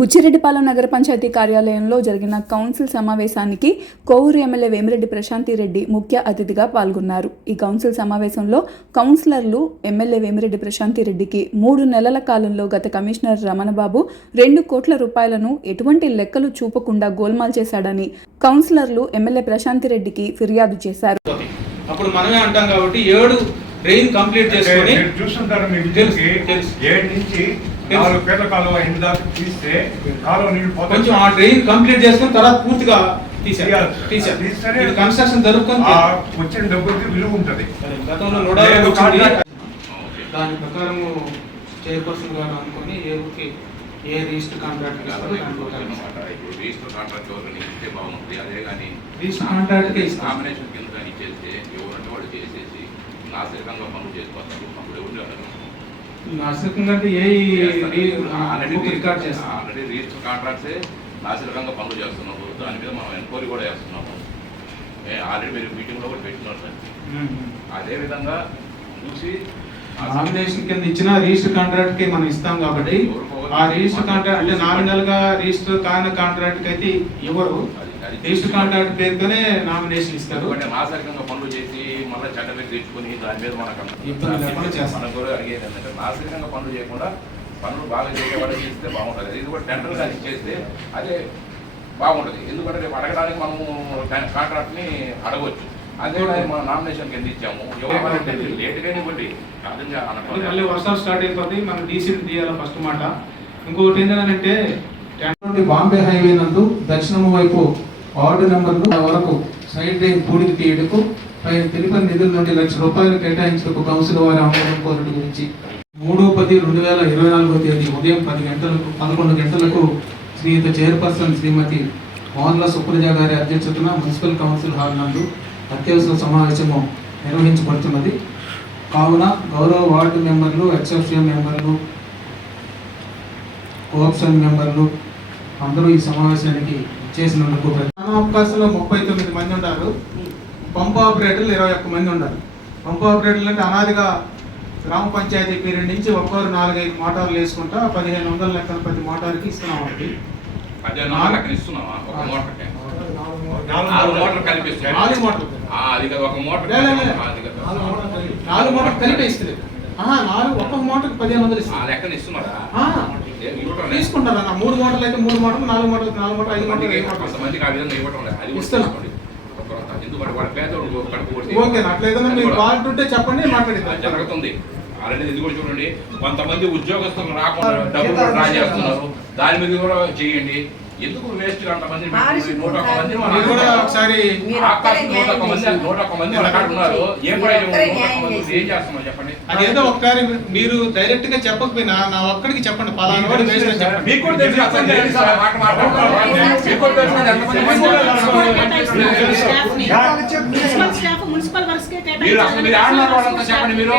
బుచ్చిరెడ్డిపాలెం నగర పంచాయతీ కార్యాలయంలో జరిగిన కౌన్సిల్ సమావేశానికి కోవూరు ఎమ్మెల్యే వేమిరెడ్డి ప్రశాంతి రెడ్డి ముఖ్య అతిథిగా పాల్గొన్నారు. ఈ కౌన్సిల్ సమావేశంలో కౌన్సిలర్లు ఎమ్మెల్యే వేమిరెడ్డి ప్రశాంతి రెడ్డికి మూడు నెలల కాలంలో గత కమిషనర్ రమణబాబు రెండు కోట్ల రూపాయలను ఎటువంటి లెక్కలు చూపకుండా గోల్మాల్ చేశాడని కౌన్సిలర్లు ఎమ్మెల్యే ప్రశాంతి రెడ్డికి ఫిర్యాదు చేశారు. అప్పుడు మనమే అంటాం కాబట్టి ఏడు కంప్లీట్ చేసుకొని చూస్తుంటారు మీకు తెలుసు. ఏడు నుంచి నాలుగు పేర్ల కాలువ ఎనిమిది దాకా తీస్తే కాలువ పోతాయి. కొంచెం ఆ ట్రైన్ కంప్లీట్ చేసుకుని తర్వాత పూర్తిగా. తీసారు తీస్తేనే ఇది కన్స్ట్రక్షన్ జరుగుతుంది ఆ వచ్చిన డబ్బుకి విలువ ఉంటది గతంలో నోడాలో. దాని ప్రకారం చైర్పర్సన్ గారు అనుకొని ఏ ఊరికి ఏ రిజిస్టర్ కాంట్రాక్ట్ కావాలో రిజిస్టర్ కాంట్రాక్ట్ ఎవరిని ఇస్తే బాగుంటుంది అదే కానీ రిజిస్టర్ కాంట్రాక్ట్. నామినేషన్ కింద కానీ చేస్తే ఎవరంటే వాళ్ళు చేసేసి నాసిరకంగా పనులు అడగరు. నాశకంగా అంటే ఏ రికార్డ్ చేస్తాం? ఆల్రెడీ రిజిస్టర్ కాంట్రాక్ట్సే నాసిరకంగా పనులు చేస్తున్నారు దాని మీద మనం ఎంక్వైరీ కూడా చేస్తున్నాము. ఆల్రెడీ మీరు మీటింగ్లో కూడా పెట్టినారు సార్. చూసి నామినేషన్ కింద ఇచ్చిన రిజిస్టర్ కాంట్రాక్ట్కి మనం ఇస్తాం కాబట్టి ఆ రిజిస్టర్ కాంట్రాక్ట్ అంటే నామినల్గా రిజిస్టర్ కాని కాంట్రాక్ట్కి అయితే ఎవరు రిజిస్టర్ కాంట్రాక్ట్ పేరుతోనే నామినేషన్ ఇస్తారు. నాసిరకంగా పనులు చేసి మళ్ళీ చెడ్డ పేరు తెచ్చుకొని దాని మీద మనకు ఇబ్బంది లేకుండా చేస్తాం. మనం కూడా అడిగేది ఏంటంటే నాసిరకంగా పనులు చేయకుండా పనులు బాగా చేసేవాడు చేస్తే బాగుంటుంది. ఇది కూడా టెండర్గా ఇచ్చేస్తే అదే బాగుంటుంది. ఎందుకంటే రేపు అడగడానికి మనము కాంట్రాక్ట్ని అడగవచ్చు అదే మనం నామినేషన్ కింద ఇచ్చాము? ఎవరు లేట్గా ఇవ్వండి. మళ్ళీ. వర్షాలు స్టార్ట్ అయిపోతుంది మనం డీసీలు తీయాలి ఫస్ట్ మాట. ఇంకొకటి ఏంటంటే నుండి బాంబే హైవే నందు దక్షిణం వైపు వార్డు నెంబర్లు వరకు సైడ్ డ్రైన్ పూడికి తీయడకు పైన తెలిపని నిధుల నుండి లక్ష రూపాయలు కేటాయించడానికి కౌన్సిల్ వారి ఆమోదం కోరడం గురించి మూడు పది రెండు వేల ఇరవై నాలుగో తేదీ ఉదయం పది గంటలకు పదకొండు గంటలకు శ్రీయుత చైర్పర్సన్ శ్రీమతి మోహన్ల సుప్రజ గారి అధ్యక్షతన మున్సిపల్ కౌన్సిల్ హాల్ నందు అత్యవసర సమావేశము నిర్వహించబడుతున్నది. కావున గౌరవ వార్డు మెంబర్లు ఎక్సెప్షన్ మెంబర్లు కోఆప్షన్ మెంబర్లు అందరూ ఈ సమావేశానికి చేసినందుకు ప్రధాన అవకాశంలో ముప్పై తొమ్మిది మంది ఉన్నారు. పంప్ ఆపరేటర్లు ఇరవై ఒక్క మంది ఉన్నారు పంప్ ఆపరేటర్లు అంటే అనాదిగా గ్రామ పంచాయతీ పీరియడ్ నుంచి ఒక్కొక్కరు నాలుగైదు మోటార్లు వేసుకుంటా పదిహేను వందల లెక్కల ప్రతి మోటార్కి ఇస్తున్నాం అండి. నాలుగు మోటార్ మోటార్ కలిపి ఇస్తుంది నాలుగు ఒక్కొక్క మోటార్కి పదిహేను వందలు ఇస్తుంది ఇస్తున్నారా. తీసుకుంటారు? మూడు మోటార్లు అయితే మూడు మోటార్లు నాలుగు మోటార్లు నాలుగు మోటార్లు ఐదు మోటార్లు కూడా ఇస్తున్నాం. వాడు ఓకే మీరు ఉంటే చెప్పండి అది మాట్లాడిద్దాం. జరుగుతుంది. ఆల్రెడీ ఇది కూడా చూడండి కొంతమంది ఉద్యోగస్తులు రాకుండా డబ్బులు డ్రా చేస్తున్నారు. దాని మీద కూడా చేయండి. ఎందుకు వేస్ట్ అంతమంది నూట ఒక్క మంది మన మీరు కూడా ఒకసారి మీరు ఆకాశం ఒక్కరే నూట ఒక్క మంది నూట ఒక్క మంది ఉన్నారు. ఏం. ఏం చేస్తున్నాం చెప్పండి. అదేదో ఒకసారి మీరు డైరెక్ట్గా చెప్పకపోయినా నా ఒక్కడికి చెప్పండి. పలానా వాడు వేస్ట్ అని చెప్పండి. మీకు కూడా తెలుసు మీరు మీరు వాళ్ళంతా చెప్పండి మీరు.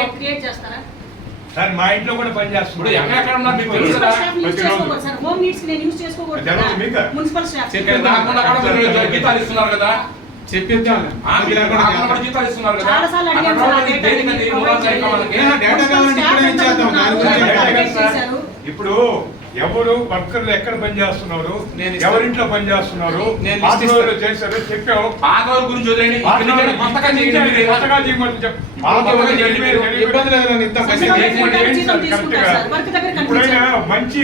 సార్ మా ఇంట్లో కూడా పని ఇప్పుడు చేస్తున్నారు ఎక్కడెక్కడ ఉన్నారు మీకు? తెలుసు మున్సిపల్ కదా స్టాఫ్ యూజ్ ప్రతిరోజు. చేసుకోకూడదు సార్. హోమ్ నీడ్స్ నేను యూజ్ చేసుకోకూడదు జరుగుతుంది మీకా? మున్సిపల్ స్టాఫ్ ఇక్కడ రాకుండా కూడా. మీరు జీతాలు ఇస్తున్నారు కదా. కూడా జీతాలు ఇస్తున్నారు కదా. ఇప్పుడే ఎవరు వర్కర్లు ఎక్కడ పని చేస్తున్నారు. ఎవరింట్లో పని చేస్తున్నారు? చేశారు చెప్పావు. పాత గురించి వదిలేండి. మంచి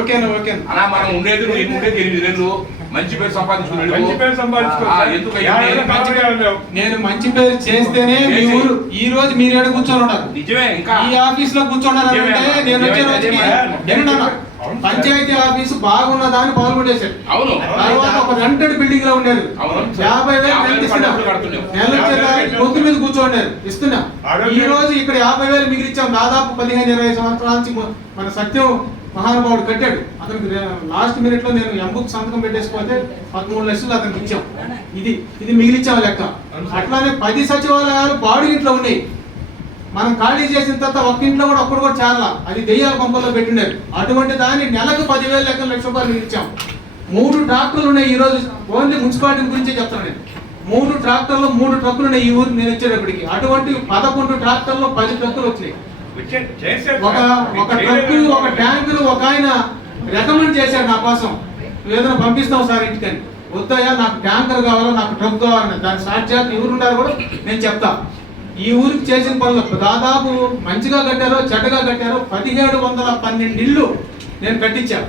ఓకేనా ఓకే అలా మనం ఉండేది ఉండేది ఎనిమిది నెలలు. మంచి పేరు సంపాదించుకున్నాడు మంచి పేరు సంపాదించుకో ఆ, సార్. ఎందుకు యాభై అయ్యింది? ఏళ్ళ కావాలి లేవు. నేను మంచి పేరు చేస్తేనే మీ చేసి. ఊరు ఈ రోజు మీరు ఏడ కూర్చొని ఉన్నారు నిజమే ఇంకా ఈ ఆఫీస్లో నిజమే. నేను వచ్చే సార్. పంచాయతీ ఆఫీసు బాగున్నదా అని బాగుపడేశారు అవును తర్వాత ఒక రెంటెడ్ బిల్డింగ్లో ఉండేది అవును. యాభై వేలు రెంట్ ఇస్తున్నా పొద్దు మీద కూర్చోండారు ఇస్తున్నా ఈ రోజు ఇక్కడ యాభై వేలు మిగిలిచ్చాం దాదాపు పదిహేను ఇరవై సంవత్సరాల నుంచి మన సత్యం మహానుభావుడు కట్టాడు. అతనికి లాస్ట్ మినిట్లో నేను ఎంబుక్ సంతకం పెట్టేసిపోతే పదమూడు లక్షలు అతనికి ఇచ్చాం. ఇది ఇది మిగిలిచ్చాం లెక్క. అట్లానే పది సచివాలయాలు బాడీ ఇంట్లో ఉన్నాయి. మనం ఖాళీ చేసిన తర్వాత ఒక్క ఇంట్లో కూడా ఒక్కడు కూడా చాలా అది దెయ్యాల కొంపల్లో పెట్టినారు అటువంటి దాన్ని నెలకు పదివేల లెక్క లక్ష రూపాయలు ఇచ్చాం మూడు ట్రాక్టర్లు ఉన్నాయి ఈ రోజు. ఓన్లీ మున్సిపాలిటీ గురించే చెప్తాను నేను. మూడు ట్రాక్టర్లు మూడు ట్రక్కులు ఉన్నాయి ఈ ఊరు. నేను వచ్చేటప్పటికి. అటువంటి పదకొండు ట్రాక్టర్లు పది ట్రక్కులు వచ్చినాయి. ఒక. ఒక ట్రక్. ఒక ట్యాంకర్ ఒక ఆయన రికమెండ్ చేశాడు నా కోసం. నువ్వు ఏదైనా పంపిస్తావు సార్ ఇంటికని. వద్దయ్యా నాకు ట్యాంకర్ కావాలా నాకు ట్రక్ కావాలని. దాని సాక్షాత్ ఎవరు ఉన్నారు కూడా నేను చెప్తా. ఈ ఊరికి చేసిన పనులు దాదాపు మంచిగా కట్టారో చెడ్డగా కట్టారో పదిహేడు వందల పన్నెండు ఇళ్ళు నేను కట్టించాను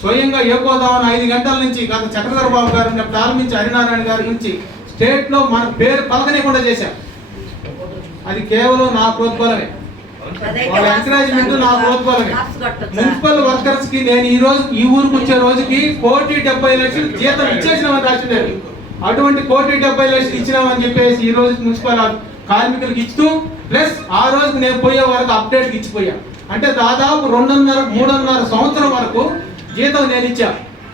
స్వయంగా ఏ గోదావరి ఐదు గంటల నుంచి గత చక్రధర బాబు గారి ప్రారంభించి హరినారాయణ గారి నుంచి స్టేట్లో మన పేరు పలకనీయకుండా చేశాం. అది కేవలం నా ప్రోత్బలమే ఎంకరేజ్మెంట్ నా మున్సిపల్ వర్కర్స్కి నేను ఈ రోజు ఈ ఊరికి వచ్చే రోజుకి కోటి డెబ్బై లక్షలు జీతం ఇచ్చేసినామని రాసిండారు అటువంటి కోటి డెబ్బై లక్షలు ఇచ్చినామని చెప్పేసి ఈ రోజు మున్సిపల్ కార్మికులకు ఇస్తూ ప్లస్ ఆ రోజుకి నేను పోయే వరకు అప్డేట్ ఇచ్చిపోయా. అంటే దాదాపు రెండున్నర మూడున్నర సంవత్సరం వరకు జీతం నేను ఇచ్చా.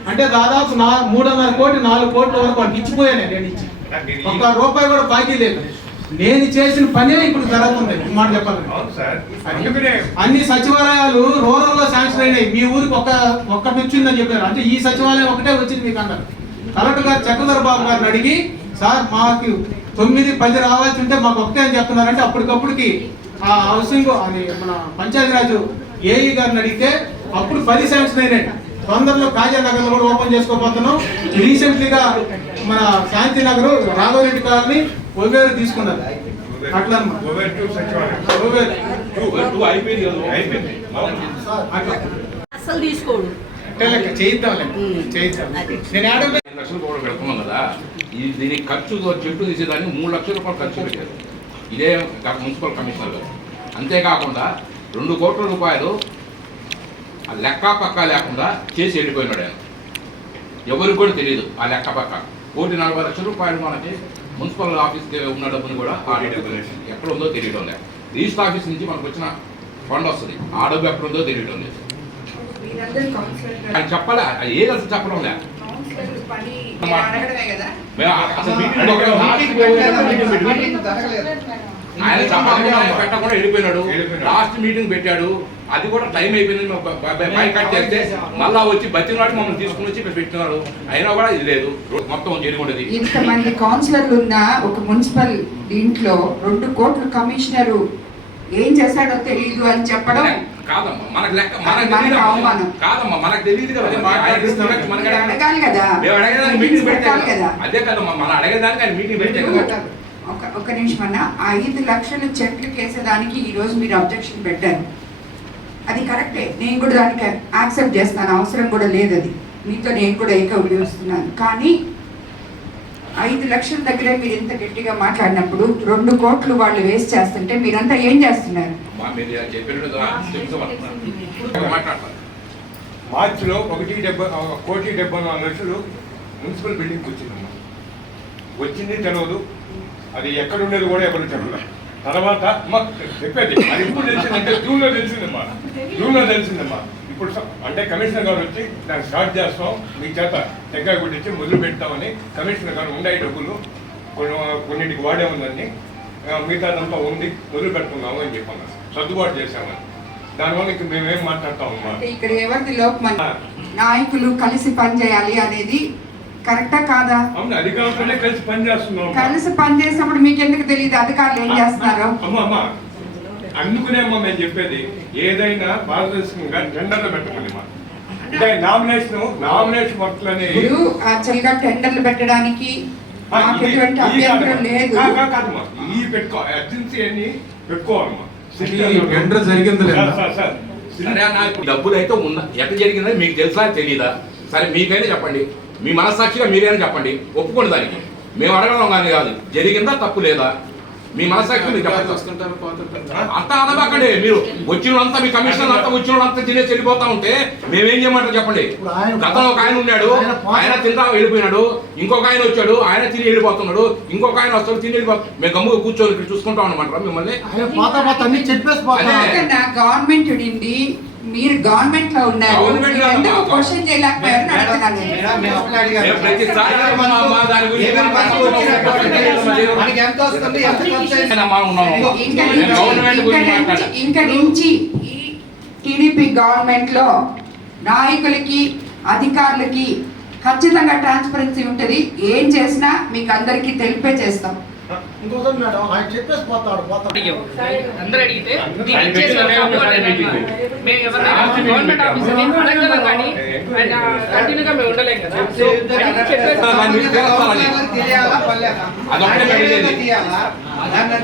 అంటే దాదాపు నా మూడున్నర కోటి నాలుగు కోట్ల వరకు వాళ్ళకి ఇచ్చిపోయాను నేను ఇచ్చి. ఒక్క రూపాయి కూడా బాకీ లేదు. నేను చేసిన పనే ఇప్పుడు జరుగుతుంది. మాట చెప్పాలంటే అన్ని సచివాలయాలు రూరల్లో శాంక్షన్ అయినాయి. మీ ఊరికి ఒక ఒక్కటి వచ్చిందని చెప్పారు. అంటే ఈ సచివాలయం ఒకటే వచ్చింది మీకు అన్నారు. కలెక్టర్ గారు చక్రధర్ బాబు గారిని అడిగి సార్ మాకు తొమ్మిది పది రావాల్సి ఉంటే మాకు ఒకటే అని చెప్తున్నారంటే అప్పటికప్పుడుకి ఆ హౌసింగ్ అది మన పంచాయతీరాజ్ ఏఈ గారిని అడిగితే అప్పుడు పది శాంక్షన్ అయినాయి. తొందరలో కాజా నగర్ కూడా ఓపెన్ చేసుకోబోతున్నాం. రీసెంట్లీగా మన శాంతి నగర్ రాఘవరెడ్డి కాలనీ ఒవేరు తీసుకున్నారు. అట్లా. అసలు తీసుకోడు. కదా దీనికి ఖర్చు చెట్టు తీసేదానికి మూడు లక్షల రూపాయలు ఖర్చు పెట్టారు. ఇదే మున్సిపల్ కమిషనర్ గారు. అంతేకాకుండా రెండు కోట్ల రూపాయలు ఆ లెక్క పక్క లేకుండా చేసి వెళ్ళిపోయినాడు ఆయన. ఎవరికి కూడా తెలియదు ఆ లెక్క పక్క. కోటి నలభై లక్షల రూపాయలు మనకి మున్సిపల్ ఆఫీస్కి ఉన్న డబ్బుని కూడా ఆడిట్ ఎక్కడ ఉందో తెలియడం లేదు. రిజిస్టర్ ఆఫీస్ నుంచి మనకు వచ్చిన ఫండ్ వస్తుంది. ఆ డబ్బు ఎక్కడ ఉందో తెలియడం లేదు చెప్పాలా? అది ఏది అసలు చెప్పడం లేదు. ఆయన పెట్టకుండా వెళ్ళిపోయినాడు. లాస్ట్ మీటింగ్ పెట్టాడు. అది కూడా టైం అయిపోయింది మేము బ- బ- బ- బై కట్ చేస్తే మళ్ళా వచ్చి బతినాడు మమ్మల్ని తీసుకుని వచ్చి పెట్టినారు అయినా కూడా ఇది లేదు. మొత్తం జరిగి ఇంతమంది కౌన్సిలర్లు ఉన్న ఒక మున్సిపల్ దీంట్లో రెండు కోట్ల కమిషనరు ఏం చేశాడో తెలియదు అని చెప్పడం కాదమ్మా. మనకు లెక్క మనకు మనకు తెలియదు. కాదమ్మా మనకు కదా. అడగాలి కదా. మేము అడగేదానికి మీటింగ్ పెట్టాలి పెట్టాం కదా. అదే కదమ్మా. మనం అడగేదానికి ఆయన మీటింగ్ పెట్టాం కదా. ఒక ఒక నిమిషం అన్న. ఐదు లక్షలు చెట్లు కేసేదానికి ఈ రోజు మీరు అబ్జెక్షన్ పెట్టారు. అది కరెక్టే. నేను కూడా దానికి యాక్సెప్ట్ చేస్తాను. అవసరం కూడా లేదు అది. మీతో నేను కూడా ఏకీభవిస్తున్నాను కానీ ఐదు లక్షల దగ్గరే మీరు ఇంత గట్టిగా మాట్లాడినప్పుడు రెండు కోట్లు వాళ్ళు వేస్ట్ చేస్తుంటే మీరంతా ఏం చేస్తున్నారు? మార్చిలో ఒకటి డెబ్బై కోటి డెబ్బై నాలుగు లక్షలు మున్సిపల్ బిల్డింగ్ వచ్చిందమ్మా. వచ్చింది తెలియదు అది ఎక్కడ ఉండేది కూడా ఎవరు చెప్పలేదు తర్వాత మాకు చెప్పేది. అది ఇప్పుడు తెలిసిందంటే జూన్లో తెలిసిందమ్మా. జూన్లో తెలిసిందమ్మా. ఇప్పుడు అంటే కమిషనర్ గారు వచ్చి దాన్ని స్టార్ట్ చేస్తాం. మీ చేత టెక్కా గుడ్డించి మొదలు పెడతామని కమిషనర్ గారు ఉండాయి డబ్బులు. కొన్ని కొన్నింటికి వాడే ఉందని మిగతాదంతా ఉంది. మొదలు పెట్టుకున్నాము అని చెప్పాను. సర్దుబాటు చేశామని దానివల్ల ఇంక మేమేం మాట్లాడతామమ్మా? ఇక్కడ ఎవరిది లోపం నాయకులు కలిసి పనిచేయాలి అనేది కరెక్టా కాదా? కలిసి పనిచేస్తున్నాం కలిసి పనిచేసినప్పుడు మీకు ఎందుకు తెలియదు? అధికారులు ఏం చేస్తున్నారు? అమ్మ అమ్మ. అందుకునే అమ్మ మేము చెప్పేది ఏదైనా పారదర్శకంగా టెండర్లు పెట్టకండి మా అంటే నామినేషన్ నామినేషన్ వర్క్లని ఇప్పుడు యాక్చువల్గా టెండర్లు పెట్టడానికి మాకు ఎటువంటి ఈ అభ్యంతరం. లేదు. పెట్టుకో అర్జెన్సీ అని పెట్టుకోవాలమ్మా టెండర్ జరిగింది? సార్, ఇప్పుడు డబ్బులు అయితే ఉన్న ఎట్ట జరిగిందని మీకు తెలుసా తెలియదా సరే మీకైనా చెప్పండి. మీ మనస్సాక్షిగా మీరైనా చెప్పండి. ఒప్పుకోండి దానికి. మేము అడగడం కానీ కాదు. జరిగిందా తప్పు లేదా? మీ మనస్సాక్షి మీరు చెప్పండి. వస్తుంటారు పోతుంటారు. అంతా అనబాకండి మీరు వచ్చినంతా మీ కమిషనర్ అంతా వచ్చినంతా తినేసి వెళ్ళిపోతా ఉంటే మేమేం చేయమంటారు చెప్పండి? గతంలో ఒక ఆయన ఉన్నాడు. ఆయన తింటా వెళ్ళిపోయినాడు. ఇంకొక ఆయన వచ్చాడు. ఆయన తిని వెళ్ళిపోతున్నాడు. ఇంకొక ఆయన వస్తాడు తిని వెళ్ళిపోతాడు మేము గమ్ముగా కూర్చొని ఇక్కడ చూసుకుంటా ఉండమంటారా మిమ్మల్ని. గవర్నమెంట్ మీరు గవర్నమెంట్లో ఉన్నారు మీరు ఎందుకు ఉన్నాం. క్వశ్చన్ చేయలేకపోయారు అడుగుతున్నాను నేను. మేడం, మేము ఒకటే అడిగాము. మేము ప్రతిసారి మా- మా దాని గురించి ఏమైనా ఖర్చు వచ్చినా మనకి ఎంత వస్తుంది ఎంత ఖర్చు అయింది? ఆయన మా ఉన్నాము. ఇంకా నుంచి గవర్నమెంట్ ఇంకా గురించి నుంచి మాట్లాడాలి ఇంకా నుంచి ఈ టీడీపీ గవర్నమెంట్లో నాయకులకి అధికారులకి ఖచ్చితంగా ట్రాన్స్పరెన్సీ ఉంటది ఏం చేసినా మీకు అందరికీ తెలిపే చేస్తాం ఇంకోసారి మేడం ఆయన చెప్పేసి పోతాడు పోతాడు అడిగాం. అందరూ అడిగితే దీన్ని ఇచ్చేసి మేము అవ్వలేదు అన్నారు. మేము ఎవరినైనా గవర్నమెంట్ ఆఫీసర్ని అడగలం కానీ ఆయన కంటిన్యూగా మేము ఉండలేం కదా సో అడిగి చెప్పేసి తీయాలా పర్లేదా అదొక్కటే ఆయన మిగిలేది. ఏదో తీయాలా దాన్ని